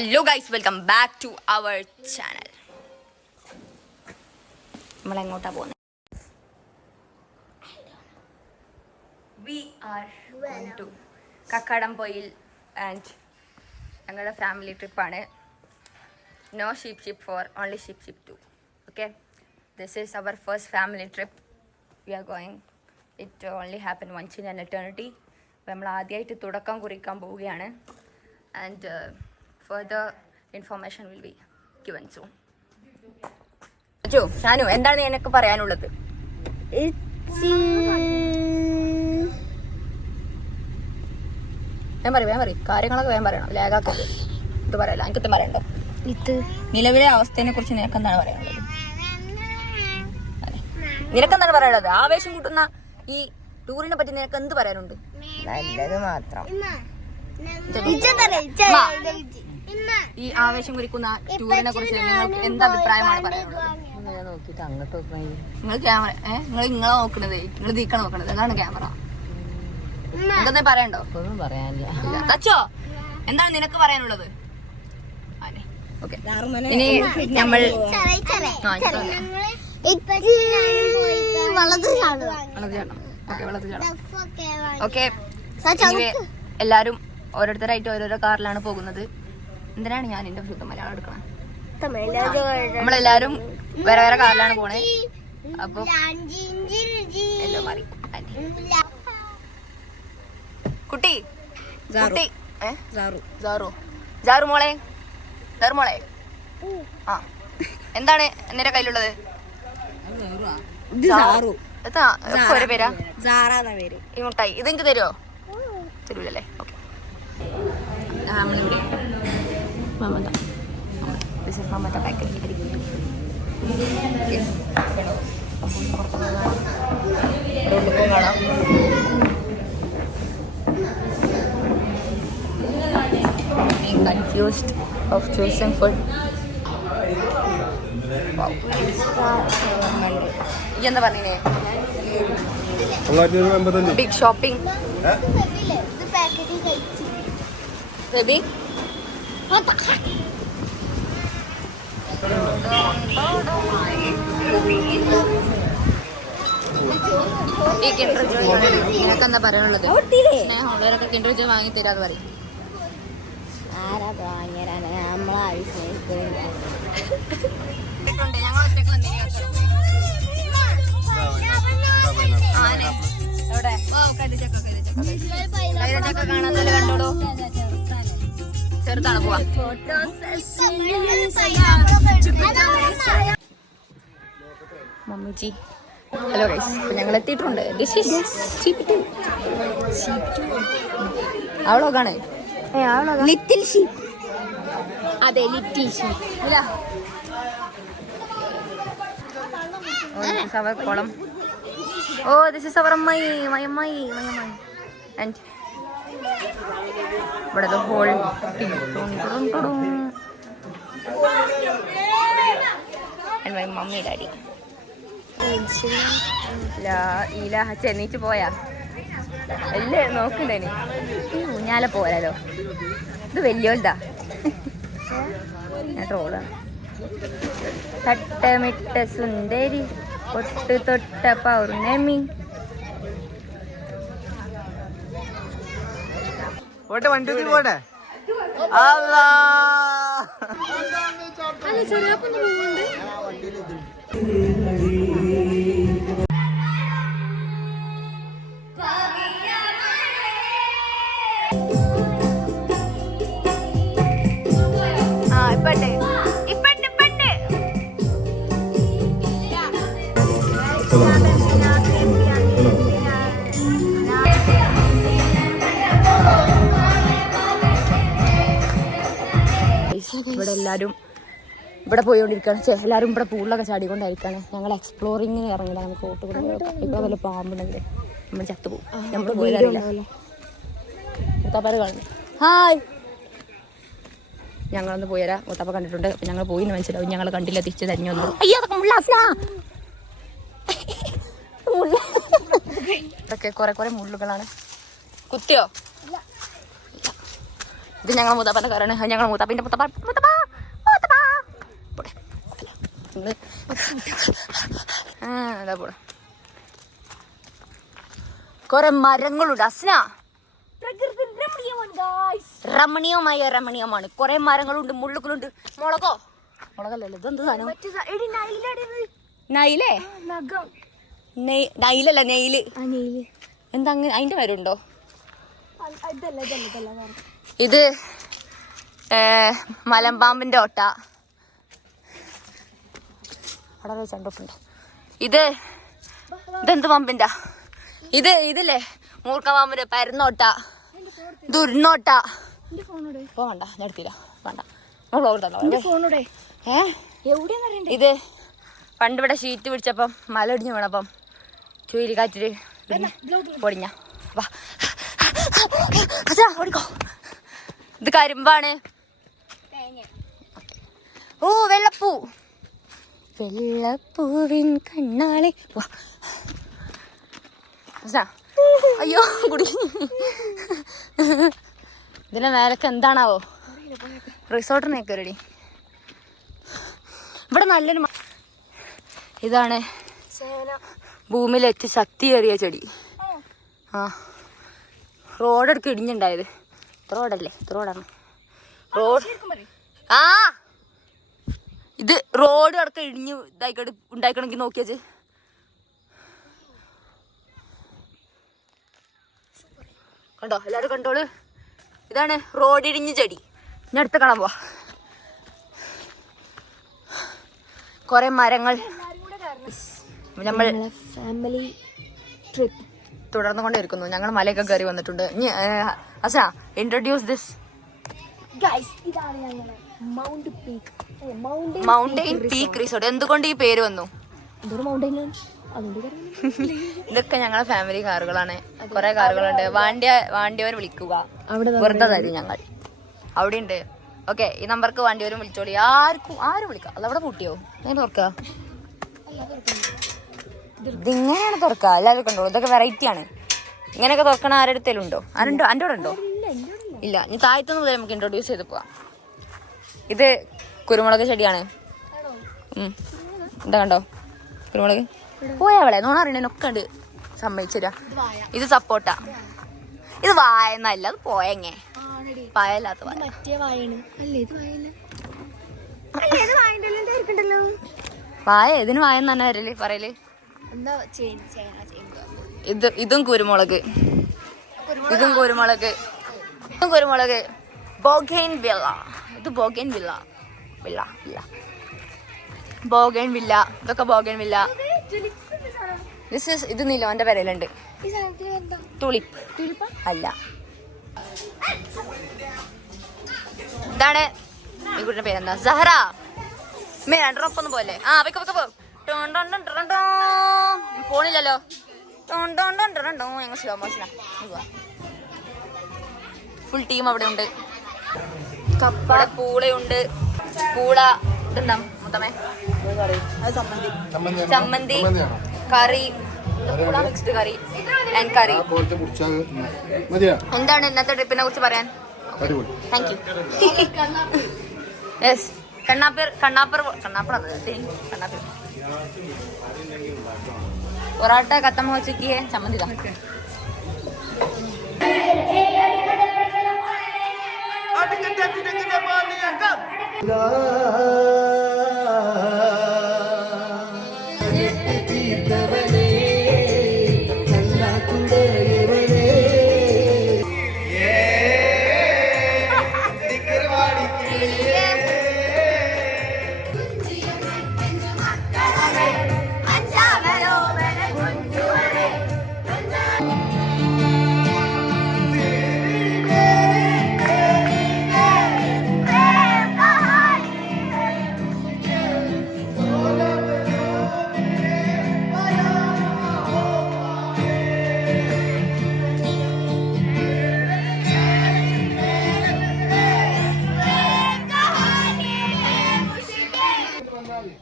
Hello guys, welcome back to our channel. We are going to Kakadampoil and another family trip. No ship for only ship 2. Okay, this is our first family trip. We are going. It only happened once in an eternity. We are going and further information will be given soon. Shanu, എന്താണ് നിനക്ക് പറയാനുള്ളത്? വേഗം പറയും കാര്യങ്ങളൊക്കെ വേഗം പറയണം, ലാഗാക്കരുത്. ഇത് പറയല്ല, എനിക്കത്തെ പറയണ്ടോ? നിലവിലെ അവസ്ഥയെ കുറിച്ച് നിനക്ക് എന്താണ് പറയാനുള്ളത്? നിനക്കെന്താണ് പറയാനുള്ളത്? ആവേശം കൂട്ടുന്ന ഈ ടൂറിനെ പറ്റി നിനക്ക് എന്ത് പറയാനുണ്ട്? നല്ലത് മാത്രം. ഈ ആവേശം കുറിക്കുന്ന ടൂറിനെ കുറിച്ച് നിങ്ങൾക്ക് എന്ത് അഭിപ്രായമാണ് പറയാനുള്ളത്? നോക്കിട്ട് അങ്ങോട്ട് നിങ്ങൾ ക്യാമറ നിങ്ങളെ നോക്കണത്, നിങ്ങൾ തീക്കണം നോക്കണത്, അതാണ് ക്യാമറ. എന്തെന്നെ പറയണ്ടോ? ഒന്നും പറയാനില്ല. തച്ചോ, എന്താണ് നിനക്ക് പറയാനുള്ളത്? ഇനി നമ്മൾ ഓക്കെ, എല്ലാരും ഓരോരുത്തരായിട്ട് ഓരോരോ കാറിലാണ് പോകുന്നത്. എന്തിനാണ് ഞാൻ എന്റെ ശുദ്ധ മലയാളം എടുക്കണം? നമ്മളെല്ലാരും വേറെ വേറെ കാറിലാണ് പോണേ. അപ്പൊ കുട്ടി ജാറു മോളെ ആ, എന്താണ് നിന്റെ കയ്യിലുള്ളത്? ഒരു പേരാ ഈ മുട്ടായി. ഇത് എനിക്ക് തരുമോ? തരൂലല്ലേ? ഓക്കെ. മമത പാക്കറ്റ് കാണാം. Confused of choosing food. എന്താ പറഞ്ഞേ? Big shopping. ബേബി ഈ കിൻഡർ ജോയ് നിനക്ക് എന്താ പറയാനുള്ളത്? സ്നേഹമുള്ളവരൊക്കെ കിൻഡർ ജോയ് വാങ്ങി തരാന്ന് പറയും. കണ്ടോളൂ, ചെറുതാണ്. പോവാ. മമ്മിജി, ഹലോ ഗൈസ്, ഞങ്ങൾ എത്തിയിട്ടുണ്ട്. അവളോക്കാണ് ലിറ്റിൽ ഷീപ്പ്. അതെ, ലിറ്റിൽ ഷീപ്പ്. ഇല്ല, കുളം. ഓ, ദിസ് ഇസ് അവർ അമ്മായി. ആൻഡ് ഇവിടെ ഹോൾ ആൻഡ് മൈ മമ്മി ഡാഡി. ചെന്നീച്ച് പോയാ അല്ലേ? നോക്കണ്ടേനി ഊഞ്ഞാലെ പോരാലോ. ഇത് വലിയോണ്ടാ. ഞാൻ ട്രോളാണ്. തട്ടമിട്ട സുന്ദരി ഒട്ട് തൊട്ട പൗർണമി. വണ്ടി പോട്ടെ. ഇവിടെ എല്ലാരും ഇവിടെ പോയിക്കൊണ്ടിരിക്കുകയാണ്. എല്ലാവരും ഇവിടെ പൂളിലൊക്കെ ചാടിക്കൊണ്ടായിരിക്കാണ്. ഞങ്ങൾ എക്സ്പ്ലോറിങ്ങിന് ഇറങ്ങില്ല. നമുക്ക് ഓട്ട് കൂടെ ഇവിടെ വല്ല പാമ്പുണ്ടെങ്കിൽ നമ്മൾ ചത്തുപോകും. നമ്മൾ പോയില്ല. മുത്താപ്പാര് കാണുന്നു. ഹായ്, ഞങ്ങളൊന്ന് പോയരാ. മുത്താപ്പ കണ്ടിട്ടുണ്ട്. അപ്പം ഞങ്ങൾ പോയിന്ന് മനസ്സിലാവും. ഞങ്ങൾ കണ്ടില്ല, തിരിച്ച് തരിഞ്ഞു വന്നു. ഇതൊക്കെ കുറെ മുള്ളുകളാണ്. കുത്തിയോ? ഇത് ഞങ്ങളെ മൂത്താപ്പൻ്റെ കാറാണ്. ഞങ്ങൾ മൂത്താപ്പിൻ്റെ അതാ പോടെ. കൊറേ മരങ്ങളുണ്ട്. അസ്ന രമണീയമാണ്. കൊറേ മരങ്ങളുണ്ട്, മുള്ളുകളുണ്ട്. മുളകല്ലല്ലോ ഇതെന്ത് സാധനം? നൈലേ? നൈലല്ല, നെയില്. എന്താ അങ്ങനെ അതിന്റെ പേരുണ്ടോ? ഇത് മലമ്പാമ്പിന്റെ ഓട്ട. അവിടെ ചണ്ടൊപ്പുണ്ട്. ഇതെന്ത് പാമ്പിന്റെ? ഇതില്ലേ മൂർക്കപാമ്പിന്റെ പരന്നോട്ട, ദുർനോട്ട. വേണ്ട, ഞാൻ എടുത്തില്ല, വേണ്ട. ഇത് പണ്ട് ഇവിടെ ഷീറ്റ് പിടിച്ചപ്പം മല ഇടിഞ്ഞു വീണപ്പം ചുഴലിക്കാറ്റില് പൊടിഞ്ഞ. ഓടിക്കോ. ഇത് കരിമ്പാണ്. ഓ വെള്ളപ്പൂവിൻ കണ്ണാളെ. അയ്യോ കുടി. ഇതിന്റെ മേലൊക്കെ എന്താണാവോ? റിസോർട്ടിനൊക്കെ റെഡി. ഇവിടെ നല്ലൊരു ഇതാണ് ഭൂമിയിൽ ഏറ്റവും ശക്തിയേറിയ ചെടി. ആ റോഡെടുക്ക് ഇടിഞ്ഞുണ്ടായത്. റോഡല്ലേ? റോഡാണ്. റോഡ് ഇത് റോഡ് അടക്കം ഇടിഞ്ഞ് ഉണ്ടായിക്കണമെങ്കിൽ നോക്കിയാച്ച്. കണ്ടോ? എല്ലാവരും കണ്ടോളൂ. ഇതാണ് റോഡ് ഇടിഞ്ഞ ചെടി. ഞാൻ അടുത്ത് കാണാൻ പോവാ. കുറെ മരങ്ങൾ. നമ്മൾ ഫാമിലി ട്രിപ്പ് തുടർന്നു കൊണ്ടിരിക്കുന്നു. ഞങ്ങൾ മലയൊക്കെ കയറി വന്നിട്ടുണ്ട്. അച്ഛാ introduce this mountain peak resort. എന്തുകൊണ്ട് ഈ പേര് വന്നു? ഇതൊക്കെ ഞങ്ങളെ ഫാമിലി കാറുകളാണ്. കുറെ കാറുകളുണ്ട്. വാണ്ടിയവർ വിളിക്കുക, വെറുതെ തരും ഞങ്ങൾ. അവിടെ ഉണ്ട്. ഓക്കെ, ഈ നമ്പർക്ക് വാണ്ടിയവരും വിളിച്ചോളി. ആരും വിളിക്കാം. അതവിടെ പൂട്ടിയോ? ഞാൻ തുറക്ക. ഇതിങ്ങനെയാണ് തുറക്ക. എല്ലാവരും കണ്ടോളൂ. ഇതൊക്കെ വെറൈറ്റി ആണ്. ഇങ്ങനെയൊക്കെ തുറക്കണ ആരുടെ അടുത്തേലും ഉണ്ടോ? ആരുണ്ടോ? എൻ്റെ കൂടെ ഉണ്ടോ? ഇല്ല. ഇനി താഴത്തുനിന്ന് മുതൽ നമുക്ക് ഇൻട്രൊഡ്യൂസ് ചെയ്ത് പോവാം. ഇത് കുരുമുളക് ചെടിയാണ്. എന്താ കണ്ടോ കുരുമുളക്? പോയവളെ നോണ അറിയണൊക്കെ ഉണ്ട്. സമ്മതിച്ചരാ. ഇത് സപ്പോട്ട. ഇത് വായ എന്നല്ല, അത് പോയങ്ങേ. പായല്ലാത്ത വായ. വായ ഏതിന് വായെന്ന് തന്നെ വരല് പറയല്. ഇതും കുരുമുളക്. ഇതും കുരുമുളക്. ഇതും കുരുമുളക്. ബോഗൈൻ വില്ല. ഇത് ബോഗൈൻ വില്ല. ബോഗൈൻ വില്ല. ഇതൊക്കെ ബോഗൈൻ വില്ല. ഇത് നിലോന്റെ പെരയിലുണ്ട്. തുളിപ്പ് അല്ല. ഇതാണ് ഈ കുട്ടിയുടെ പേരെന്താ? സഹറ. രണ്ടൊപ്പം പോലെ. ഫോണില്ലല്ലോ. ഞങ്ങൾ സ്ലോ മോഷനാ. ഫുൾ ടീം അവിടെ ഉണ്ട്. കപ്പ, പൂളയുണ്ട്. പൂള ഇതുണ്ടാ മുത്തമ്മേ? ചമ്മന്തി, കറി, മിക്സ്ഡ് കറി ആൻഡ് കറി. എന്താണ് ഇന്നത്തെ ട്രിപ്പിനെ കുറിച്ച് പറയാൻ? Thank you. യെസ്, കണ്ണാപ്പർ പൊറാട്ട खत्म हो चुकी है. चम्मच दा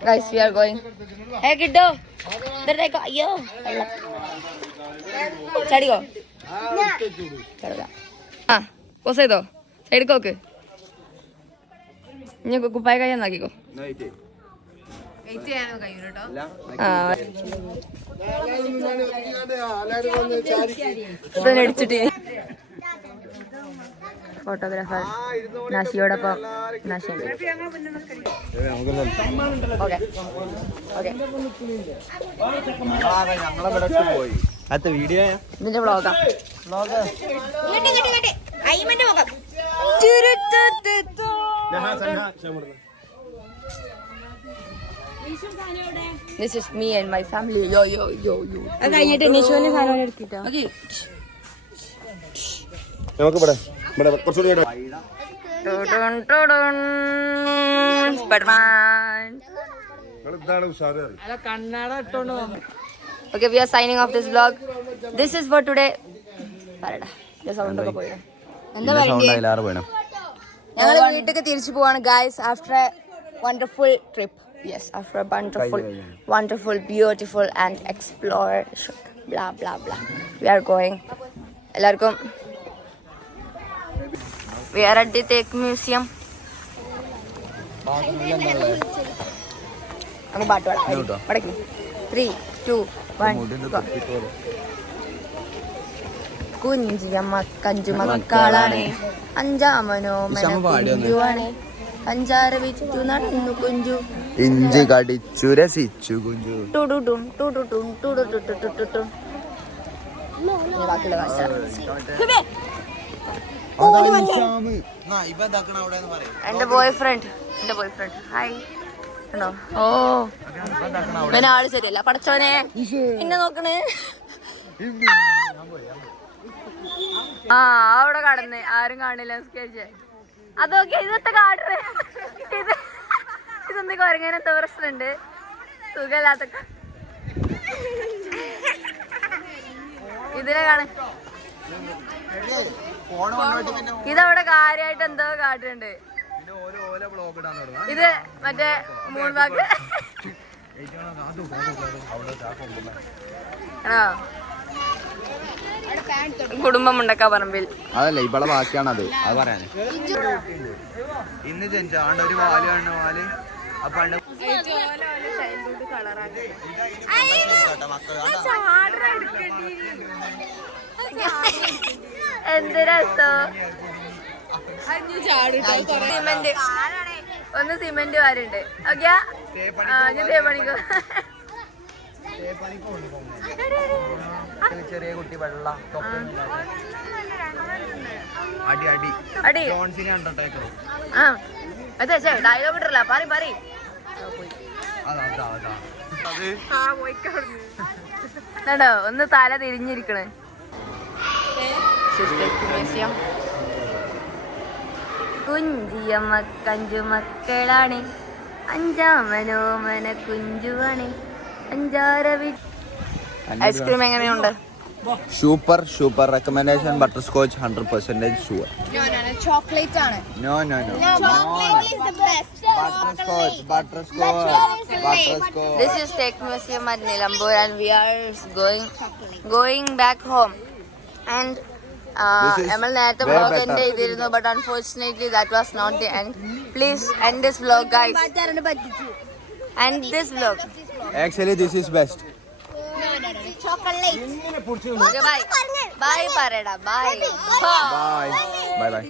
Guys, we are going. Hey kiddo, इधर देखो. अयो चढ़ियो. चढ़ जा. हाँ, पोसे दो. എടുക്കോക്ക് ഇനി കുപ്പായ കയ്യാ നോക്കിക്കോ. അടിച്ചിട്ട് ഫോട്ടോഗ്രാഫർ നാഷിയോടൊപ്പം നാഷിയുണ്ട്. ഓക്കെ ഓക്കെ ഇതിന്റെ വ്ളോഗാ. This is me and my family. Yo yo yo yo. കഴിഞ്ഞിട്ട് നിഷുവിന് സാധനം എടുത്തിട്ടോ. ഓക്കേ. നമുക്ക് ഇവിടെ കുറച്ചുകൂടി Spider-Man. ഇതാണ് ഉഷാറ്. Okay, we are signing off this vlog. This is for today. പറടാ. ഈ സൗണ്ട് ഒക്കെ പോയി. എന്താ പറയുക? ഞങ്ങൾ വീട്ടിലേക്ക് തിരിച്ചു പോവാണ് guys after a wonderful trip. Yes, after a wonderful, beautiful and exploration. Blah blah blah. We are going. എല്ലാവർക്കും we are at the Tech Museum. നമുക്ക് പാട്ട് പാടാം. പടക്കി 3, 2, 1. കുഞ്ചിയമ്മ കഞ്ചുമക്കളാണ് അഞ്ചാമനോമനുവാണ് അഞ്ചാറ് വിറ്റു നടന്നു കുഞ്ചു ഇഞ്ചി കടിച്ചു രസിച്ചു കുഞ്ചു ടുടുടും ടുടുടും ടുടുടുടുടുടുടും. ബാക്കിയുള്ള ഭാഷ എന്റെ ബോയ് ഫ്രണ്ട് ഹായ് ഉണ്ടോ? ഓ പിന്നെ ആള് ശരിയല്ല. പടച്ചോനെ എന്നെ നോക്കണേ. ആ അവിടെ കടന്ന് ആരും കാണില്ല. അതൊക്കെ ഇന്നത്തെ കാട്ടേ ഇതൊന്നും കുറങ്ങാനത്തെ പ്രശ്നമുണ്ട്. സുഖമില്ലാത്ത ഇതിനെ കാണ ഇതവിടെ കാര്യമായിട്ട് എന്തോ കാട്ടുന്നുണ്ട്. ഇത് മറ്റേ മൂൺവാക്ക് ആണോ? കുടുംബം ഉണ്ടക്കാ പറമ്പിൽ. അതല്ല ഇവളെ ബാക്കിയാണത്. അത് പറയാന് ഇന്ന് ജനിച്ചാണ്ട് ഒരു വാല് കാണുന്ന വാല് എന്ത് രസോ. സിമെന്റ് ഒന്ന് സിമെന്റ് വാരുണ്ട്. ഓക്കെ ഞാൻ തേപ്പണിക്കോ. ചെറിയ കുട്ടി വെള്ള അടി അടി അടി ആ അതെ ഡയലോഗ് ഇട്ടല്ല. പറ കേട്ടോ. ഒന്ന് തല തിരിഞ്ഞിരിക്കണേ. കുഞ്ചിയമ്മ കഞ്ചുമക്കളാണ് അഞ്ചാമനോമന കുഞ്ചുവാണ് അഞ്ചാറ് ഐസ്ക്രീം എങ്ങനെയുണ്ട്? Super recommendation. Butter scotch 100% sure. Chocolate ആണ്. No butterscotch. This is Tech Museum at Nilambur and we are going back home. And നമ്മൾ നേരത്തെ vlog end ചെയ്തിരുന്നു, but unfortunately that was not the end. Please end this vlog guys. End this vlog. Actually this is best. Chocolate. Okay, bye. Bye parada. Bye. Bye.